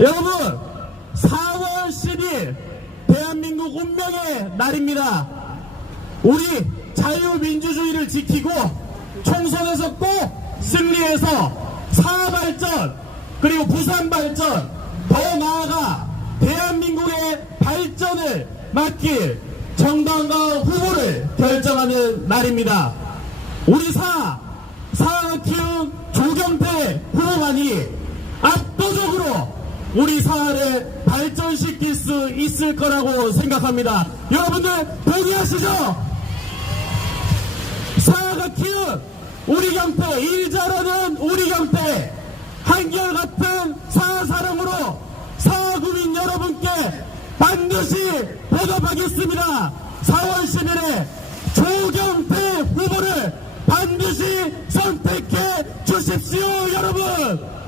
여러분 4월 10일 대한민국 운명의 날입니다. 우리 자유민주주의를 지키고 총선에서 꼭 승리해서 사발전 그리고 부산 발전 더 나아가 대한민국의 발전을 맡길 정당과 후보를 결정하는 날입니다. 우리 사 사랑을 키운 조경태 압도적으로 우리 사회를 발전시킬 수 있을 거라고 생각합니다. 여러분들 동의하시죠? 사회가 키운 우리 경태, 일 잘하는 우리 경태, 한결같은 사회 사랑으로 사구민 여러분께 반드시 보답하겠습니다. 4월 10일에 조경태 후보를 반드시 선택해 주십시오, 여러분!